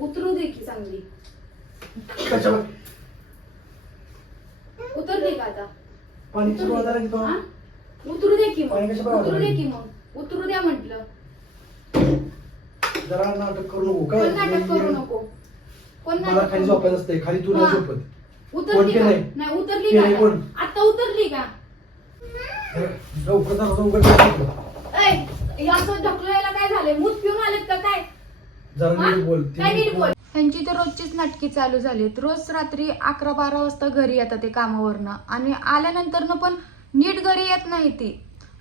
उतरू दे की चांगली. कशावर? उतरली का आता? पाणी सुरुवात झाला की? तो हा? उतरू दे की पाणी मग उतरू दे की मग. उतरू द्या म्हंटल. जरा नाटक करू नको कोण नाटक करू काय नको? कोण मला नाटक खाली करू? असते खाली तू नाही हा. झोपत. उतरली कोण का? केलंय? नाही उतरली केलंय का कोण? आता? उतरली का? लवकर ऐ हे असं ढकलायला काय झालंय? मूत पिऊन आलेत का काय? नीट बोल काय नीट बोल? ह्यांची तर रोजचीच नाटकी चालू झालीत. रोज रात्री अकरा बारा वाजता घरी येतात ते कामावरनं. आणि आल्यानंतर पण नीट घरी येत नाही ती.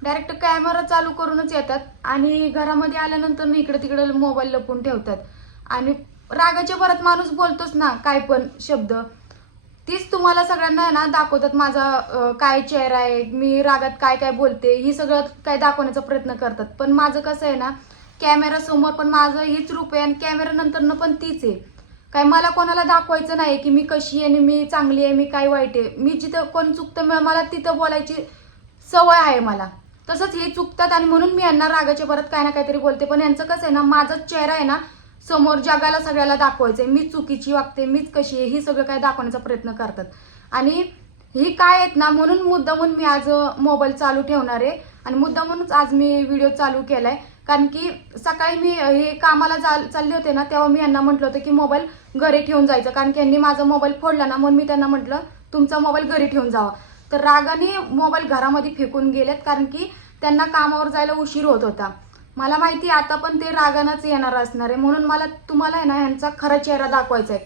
डायरेक्ट कॅमेरा चालू करूनच येतात. आणि घरामध्ये आल्यानंतर इकडे तिकडे मोबाईल लपून ठेवतात. आणि रागाच्या भरात माणूस बोलतोच ना काय पण शब्द. तीच तुम्हाला सगळ्यांना आहे ना दाखवतात माझा अं, काय चेहरा आहे मी रागात काय काय बोलते ही सगळं काय दाखवण्याचा प्रयत्न करतात. पण माझं कसं आहे ना कॅमेरा समोर पण माझं हीच रूप आहे आणि कॅमेरा नंतर पण तीच आहे. काय मला कोणाला दाखवायचं नाही की मी कशी आहे आणि मी चांगली आहे मी काय वाईट आहे. मी जिथं कोण चुकतं मला तिथं बोलायची सवय आहे मला. तसंच हे चुकतात आणि म्हणून मी यांना रागाच्या परत काय ना काहीतरी बोलते. पण यांचं कसं आहे ना माझा चेहरा आहे ना समोर जगाला सगळ्याला दाखवायचं आहे मीच चुकीची वागते मीच कशी आहे ही सगळं काय दाखवण्याचा प्रयत्न करतात. आणि ही काय आहेत ना म्हणून मुद्दामून मी आज मोबाईल चालू ठेवणार आहे. आणि मुद्दामूनच आज मी व्हिडिओ चालू केलाय. कारण की सकाळी मी हे कामाला जा- चालले होते ना तेव्हा मी यांना म्हटलं होतं की मोबाईल घरी ठेवून जायचं. कारण की यांनी माझा मोबाईल फोडला ना म्हणून मी त्यांना म्हटलं तुमचा मोबाईल घरी ठेवून जावा. तर रागाने मोबाईल घरामध्ये फेकून गेलेत कारण की त्यांना कामावर जायला उशीर होत होता. मला माहिती आहे आता पण ते रागानंच येणार असणार आहे. म्हणून मला तुम्हाला आहे ना ह्यांचा खरा चेहरा दाखवायचा आहे.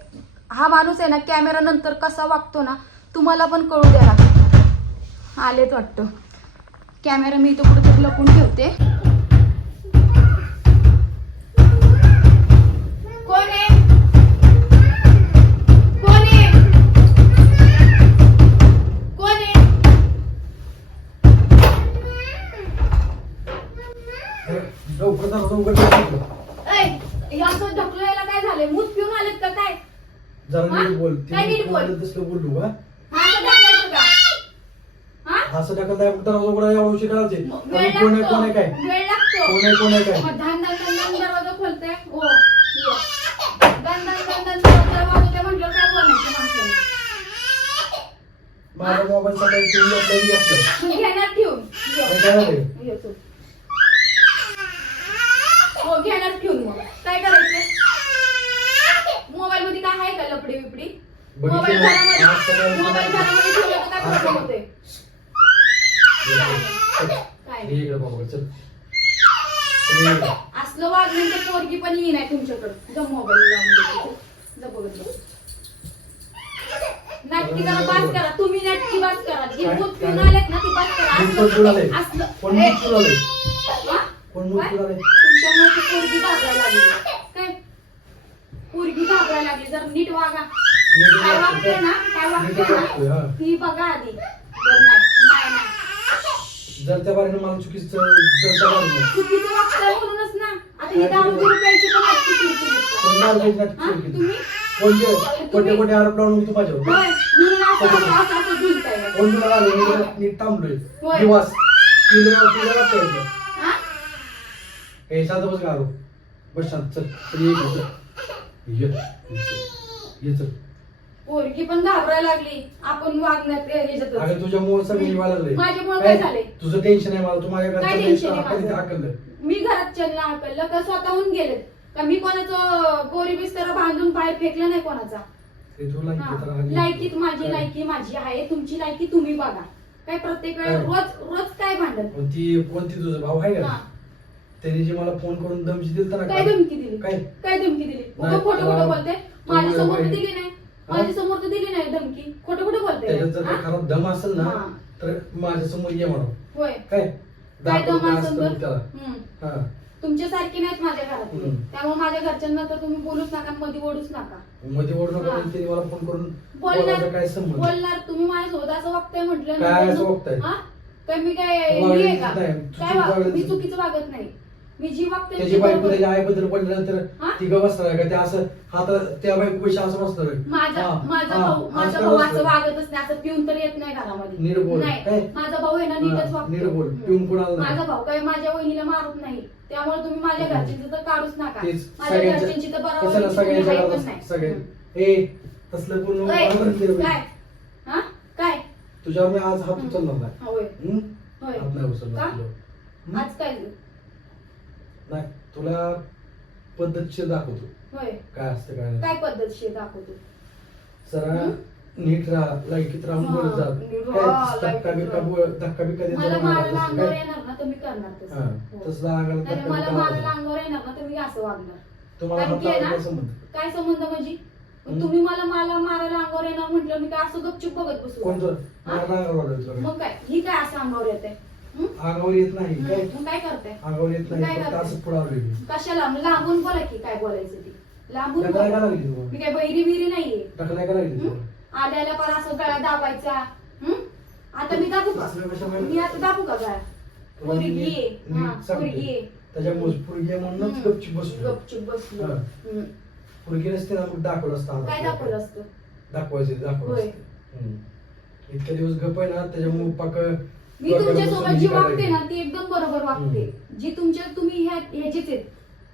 हा माणूस आहे ना कॅमेरा नंतर कसा वागतो ना तुम्हाला पण कळू द्या. आलेच वाटतं. कॅमेरा मी इथं कुठेतरी लपून ठेवते. जरा हा? नीट बोल. काय नीट बोल? तसलं बोलू का? हा? असं हा टाकत नाही दरवाजा उघडा एवढा उशीर करायचे. कोण आहे लागतो. कोण आहे काय? वेळ लागतो. कोण आहे कोण आहे काय? दरवाजा खोलते हो ये. धान धान धान धान दरवाजा वाजवते म्हटलं काय बोलायचं माणसाने माझा मोबाईल सकाळी ठेवून आपल्याला घेतलं मग घेणार ठेवून ये. काय काय झालंय? ये तू. हो घेणार ठेवून मग काय करायचं मोबाईल मध्ये काय आहे का लपडी बिपडी बघितलं मोबाईल? घरामध्ये मोबाईल घरामध्ये ठेवलं तर काय होते. काय. असलं पोरगी पण येई नाही तुमच्याकडं जा मोबाईल लावून देते. जा बघत बस. नाटकी करा तुम्ही नाटकी पास करा जी काय- पिऊन काय? आलेत ना ती पास करा पण आले? असलं असलं ए, आले? हा? आले? तुमच्यामुळे ती पोरगी घाबरायला लागली काय पोरगी घाबरायला लागली जर नीट वागा काय. वागते ना? काय वागते. ना? ती बघा आधी. जर नाही. नाही नाही. जर त्या बारीनं मला चुकीचं जर त्या बारीनं. चुकीचं वागताय म्हणूनच ना. आता ही दारू बिरू प्यायची पण हा? तुम्ही? कोणते? कोणते कोणते आरोप लावून तू माझ्यावर? होय. म्हणून असं असं असं असं झुलताय का? कोण तुला लागलं? मी जरा नीट थांबलोय. होय. दिवस तुला तुला लागतं. हा? हे शांत बस गारो. बस शांत. चल चल ये इकडे, चल. ये ये चल. पोरगी पण घाबरायला लागली आपण वागण्यात. अगं तुझ्या मुळे सगळं निघायला लागलंय माझ्यामुळं काय झालंय? तुझं टेन्शन आहे मला तू माझ्या काय घरचं टेन्शन आहे माझं? हाकललं मी घरात चलना हाकललं का स्वतःहून गेलेत का मी कोणाचं गोरी बिस्तर बांधून बाहेर फेकलं नाही कोणाचा ते तुला हा. इथे तर आली. लायकीत माझी काय? लायकी माझी आहे तुमची लायकी तुम्ही बघा काय प्रत्येक काय? रोज रोज काय पण ती कोणती तुझा भाऊ आहे का. त्याने जे मला फोन करून धमकी दिलता ना काय? धमकी दिली काय काय धमकी दिली नाही, खोटं खोटं वा- बोलते तो माझ्यासमोर तर वहिनी- दिली नाही? माझ्यासमोर तर दिली नाही धमकी खोटं खोटं त्याच्यात जर बोलते काही खराब दम असेल ना हा. तर माझ्यासमोर ये म्हणून होय काय काय दाखव दम काय असेल असतं तर? मग त्याला हम्म. हा तुमच्या सारखी नाहीत माझ्या घरात हम्म. त्यामुळे माझ्या घरच्यांना तर तुम्ही बोलूच नका मध्ये ओढूच नका मध्ये ओढ नका हा. त्याने मला फोन करून बोलणार बोलायचा काय संबंध बोलणार तुम्ही माझ्या सोबत असं वागताय म्हटलं काय असं वागताय? काय मी काय नाही. काय चुकीचं वा- मी नाही. चुकीचं वागत नाही मी जी वागते त्याची बायको. त्याच्या आईबद्दल पडल्यानंतर हा? ती ग बसणार का ते असं हात त्या बायको पैसे असं बसणार होय. माझा हा, माझा हा, भाऊ माझा असं भाऊ वागतच नाही असं पिऊन तर येत नाही घरामध्ये. नाही? माझा भाऊ आहे ना नीटच हा. पिऊन नाही. माझा भाऊ काय माझ्या वहिनीला मारत नाही त्यामुळे तुम्ही माझ्या. घरच्यांची तर काढूच नका तेच माझ्या सगळ्यांच्या घरच्यांची तर कसं ना बरोबर सगळ्यांच्या आहे घरात पण नाही असतं, सगळे. ए तसलं पूर्ण काय. हा काय तुझ्यावर मी आज हात नाही होय हम्म? होय हात नाही उचलणार का? तुझ्यावर. हम्म? आज काय नाही तुला पद्धतशीर दाखवतो होय काय असतं काय नाही काय पद्धतशीर दाखवतो हम्म? नीट राहा लायकीत राहून हा, बोलत जा नीट काय धक्का बिक्का. बोल- धक्का बिक्का देत मला जाऊ मारायला. अंगावर काय? येणार ना मी करणार तसं हा, हो. तसलं अंगाला नाही, धक्का मला बिक्का मारायला लावतो. अंगावर येणार ना तर मी असं वागणार तुम्हाला कारण हात की आहे लावायचा ना, संबंध काय संबंध म्हणजे हम्म. तुम्ही मला मला मारायला अंगावर येणार म्हटलं मी काय असं गपचूप बघत बसू कोण का? तर हा? मला अंगावर आलं तुला. मग काय ही काय असं अंगावर येते अंगावर येत नाही काय मग काय करते अंगावर येत नाही काय फक्त करते? असं पुढे आलोय मी कशाला मग लांबून बोला की काय बोलायचं ती लांबून का बोला. लागली मी तुम्हाला काय बैरी बिरी नाहीये टाकलाय का लागली आल्याला पण असं गळा दाबायचा? आता मी दाबू का? मी आता दाबू का गळा तुम्हाला मी पोरगी आहे. नीट- हा, नीट सांगते. पोरगी आहे. त्याच्यामुळे पोरगी आहे म्हणूनच हम्म. गपचूप बसलो गपचूप बसलो हा. हम्म. पोरगी नसते ना मग दाखवलं असतं काय आम्हाला. दाखवलं असतं दाखवायचं दाखवलं होय. असतं हम्म. इतके दिवस गप आहे ना त्याच्यामुळे पाक मी तुमच्यासोबत जी वागते ना ती एकदम बरोबर वागते. जी तुमच्या तुम्ही ह्या ह्याचीच आहेत.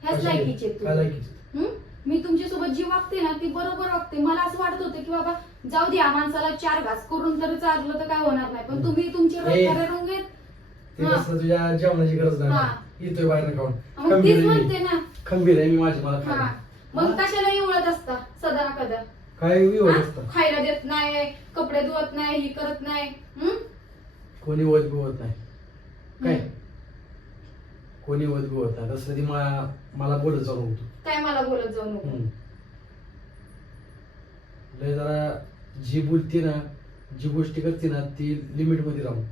ह्याच लायकीचे तुम्ही. मी तुमच्यासोबत जी वागते ना ती बरोबर वागते. मला असं वाटत होतं की बाबा जाऊ द्या माणसाला चार घास करून तर चाललं तर काय होणार नाही. पण. तुम्ही तुमच्या रंगेत तुझ्या जेवणाची गरज. नाही. येतोय बाहेर खाऊन. तीच आहे म्हणते मी. ना. खंबीर आहे मी माझी मला हा. मग? कशाला एवढत असता? सदा कदा. काय खायला देत नाही कपडे धुवत नाही ही करत नाही? कोणी वध बिवत नाही. काय. कोणी वध बिवत नाही. तसं ती मला मला बोलत जाऊ होतो काय मला बोलत जाऊ नको लय जरा जी बोलते ना जी गोष्टी करते ना ती लिमिटमध्ये राहून.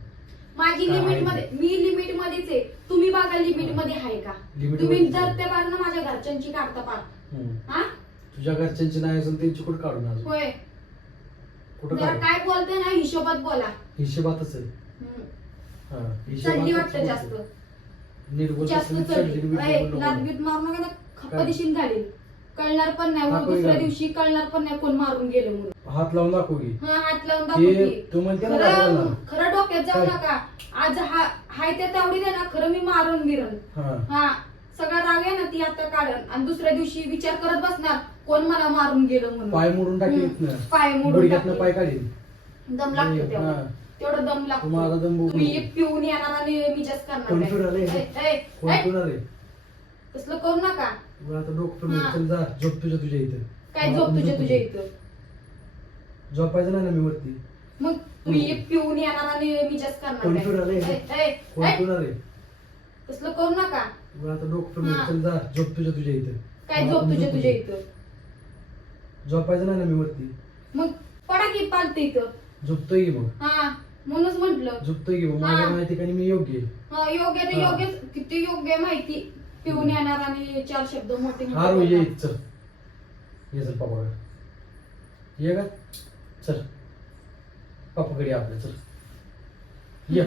माझी काय लिमिट आहे? मध्ये मी लिमिट मध्येच आहे. तुम्ही बघा लिमिटमध्ये आहे का? Limit तुम्ही जर आहे. त्या बार माझ्या घरच्यांची काढता पार. हम्म. हा? तुझ्या घरच्यांची नाही असेल त्यांची कुठं काढून अजून? होय. कुठं जरा काढून काय बोलते ना हिशोबात बोला. हिशेबातच आहे. चढली हिशोबातच वाटतं. जास्त. जास्त चढली. चढली, नीट अय, बोलू लाद नको. बीत मारू नका ना खप्प घालील कळणार पण नाही दुसऱ्या. दिवशी कळणार पण नाही कोण मारून गेले म्हणून. हात लावून दाखव की. हा हात लावून ना खरं डोक्यात जाऊ? नका. आज हा हाय त्या तावडीत आहे ना खरं मी मारून बिरण हा. सगळा राग आहे ना ती आता काढन आणि दुसऱ्या दिवशी विचार करत बसणार कोण मला मारून गेलं म्हणून. पाय मोडून टाकेल. पाय मोडून. पाय काढील दम लागतो. तेवढा दम तुम्हाला लागतो दम बघू तुम्ही नको. पिऊन येणार आणि मी कोण करणार. ए, ए, ए, आले तसलं करू नका. मग आता डोकं फिरवून हा. चल जा. झोप तुझ्या तुझ्या इथं. काय झोप तुझ्या तुझ्या. इथं? झोपायचं नाही ना मी वरती. मग तुम्ही. पिऊन येणार आणि मी जास्त करणार? ए, ए, ए, आले तसलं करू नका. मग आता डोकं फिरवून हा. चल जा. झोप तुझ्या तुझ्या इथं. काय झोप तुझ्या झोप तुझ्या. इथं. झोपायचं नाही ना मी वरती. मग पडा की पालते इथं. झोपतोय की मग? हा. म्हणूनच म्हंटल. झोपतोय की हा. माझ्या ठिकाणी मी योग्य आहे. हा योग्य ते हा. योग्य किती योग्य माहिती? पिऊन येणार आणि चार शब्द मोठे हा रो ये बोलणार. चल. ये चल पापा ये का चल. पापाकडे आपल्या चल. ये.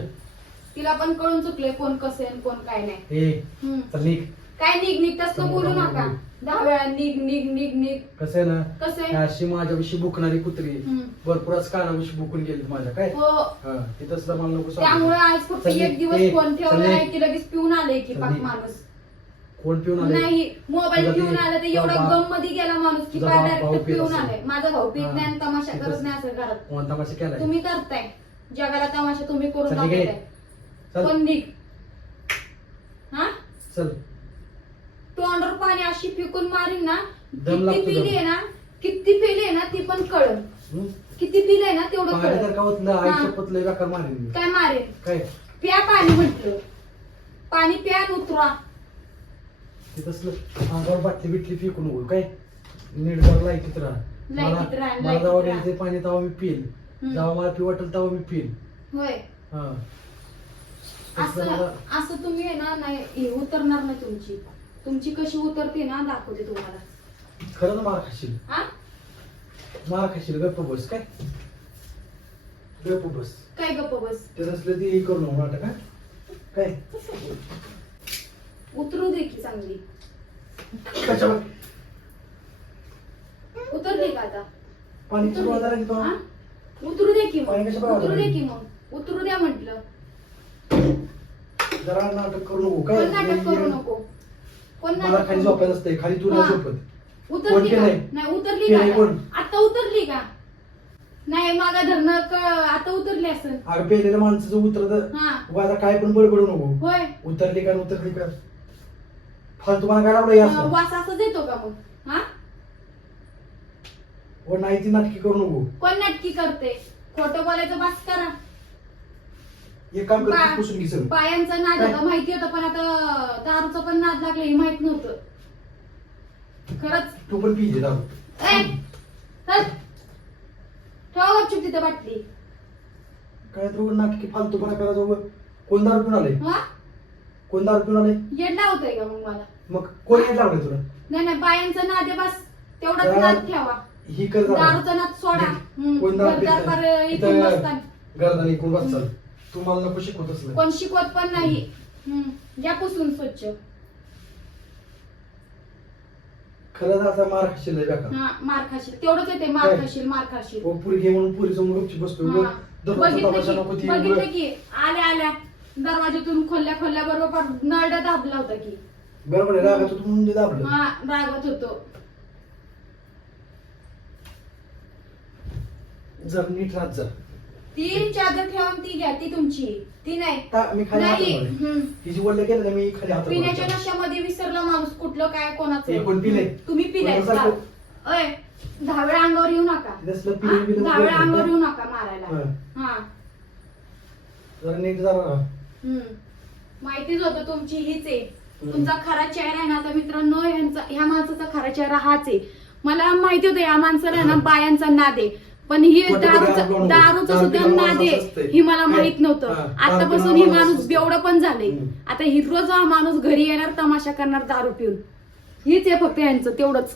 तिला पण कळून चुकले कोण कसं आहे आणि कोण काय नाही. ए हम्म. चल निघ. काय निघ निघ तसलं बोलू नका दहा वेळा निघ निघ निघ निघ कसं आहे ना कसं आहे अशी माझ्याविषयी बुकणारी कुत्री हम्म. भरपूरच कानाविषयी बुकून गेली माझ्या काय हो हा ते तसलं मला नको सांगू. त्यामुळे आज फक्त एक. दिवस फोन ठेवला निघ. नाही की लगेच पिऊन आले की पाक. माणूस कोण पिऊन आले नाही मोबाईल तुझा पिऊन ते- आला तर तुझा एवढा गममध्ये गेला माणूस की तुझा भाऊ डायरेक्ट पित पिऊन असेल. आलाय माझा भाऊ पित. नाही आणि तमाशा करत. नाही असं घरात कोण तमाशा केलाय तुम्ही करताय जगाला तमाशा तुम्ही करून चल. दाखवताय चल पण निघ हा चल तोंडावर पाणी अशी पिकून मारीन ना दम किती लागतो पिली दम. आहे ना किती पिली आहे ना ती पण कळन. हं? किती पिलंय ना तेवढं पाणी तर का होतलं हा. आई शपथ लय बेकार मारेन मी. काय मारेन? काय? प्या पाणी म्हटलं. पाणी प्या आणि उतरा ते तसलं. अंगावर बाटली बिटली फेकून नको काय? नीट जरा लायकीत राहा. लायकीत राहा, मला मला लायकीत जेव्हा राहा. घ्यायचं ते पाणी तेव्हा मी पिईल हम्म. जेव्हा मला पिऊ वाटेल तेव्हा मी पिईल होय. हा. तसलं असं मला- असं तुम्ही आहे ना नाही हे उतरणार ना तुमची. तुमची कशी उतरते ना दाखवते तुम्हाला. खरंच मार खाशील. हा? मार खाशील गप्प बस काय? गप्प बस. काय गप्प बस? ते नसलं ते हे करू नको वाटत का? काय? उतरू दे की चांगली. कशाला? उतरली का आता? पाणी सुरुवात झालं की तो हा? उतरू दे की मग. पाणी उतरू दे की मग. उतरू द्या म्हंटल. जरा नाटक करू नको काय? नाटक करू नको. कोण मला खाली? झोपायचं असते खाली तू नाही हा. झोपत. कोण उतरली का? केलंय? नाही उतरली केलंय का कोण? आता उतरली का? नाही मागा धरणं क- आता उतरली असेल. अगं पेलेल्या माणसाचं उतरत. हा. काय पण बडबडू नको. होय. उतरली का न उतरली का? फालतू मला काय लावलं मग वास असाच येतो का मग? हा? व नाही ती नाटकी करू नको. कोण नाटकी करते? खोटं बोलायचं बास करा. एक काम कर बा- तू पुसून घे सगळं. पायांचा नाद काय? होता माहिती होतं पण आता दारूचं पण नाद लागलं हे माहीत नव्हतं. खरंच. तू पण पी दारू. ए, चल. ठेवा गपचूप तिथे बाटली. काय तू नाटकी फालतूपणा करायचं उगं. कोण दारू पिऊन आले हा? कोण दारू पिऊन आले येड लावतोय का मग मला? मग कोण येत लावलं तुला? नाही नाही पायांचा नाद आहे बस. तेवढाच नाद ठेवा. ही कर. दारूचा नाद सोडा. हम्म, कोण दारू घरदार पित पार नाही. इथं. गर्दन इकडून बसचाल तू मला नको शिकवतच नाही. कोण शिकवत पण नाही. हम्म, घ्या पुसून स्वच्छ. खरंच आता मार खाशील लय बेकार. हा मार खाशील. तेवढंच येते मार काय? खाशील मार खाशील. पुरी घे म्हणून पुरी समोर गपची बसतो हा. नको बघितलं ती की बघितलं उगं. की आल्या आल्या. दरवाजातून खोलल्या खोलल्या बरोबर नरडा दाबला होता की. बरोबर आहे रागात होतो म्हणून ते दाबलं. हा रागत होतो. जर नीट राहत जा. ती चादर ठेवून ती घ्या ती तुमची ती नाही ता- मी खाली हात नाही मारले. हम्म. हिची वडले केलं ना मी खाली हात पिण्याच्या. नशामध्ये विसरला माणूस कुठलं काय हे कोणाचं कोण पिलंय? तुम्ही पिलाय? अय दहा वेळा अंगावर येऊ नका हा? पिलं दहा वेळा नको. अंगावर येऊ नका मारायला हा. हा जरा नीट जरा राहा. हम्म. माहितीच होतं तुमची हीच आहे. तुमचा खरा चेहरा आहे ना आता मित्रांनो ह्यांचा ह्या माणसाचा खरा चेहरा हाच आहे मला माहिती होतं या माणसाला आहे ना बायांचा नाद आहे पण ही दारूचा. दारूचं दारू सुद्धा नाद आहे. ही मला? माहीत नव्हतं आतापासून ही माणूस. बेवडं पण झाले. आता ही रोज हा माणूस घरी येणार तमाशा करणार दारू पिऊन हीच आहे फक्त यांचं तेवढंच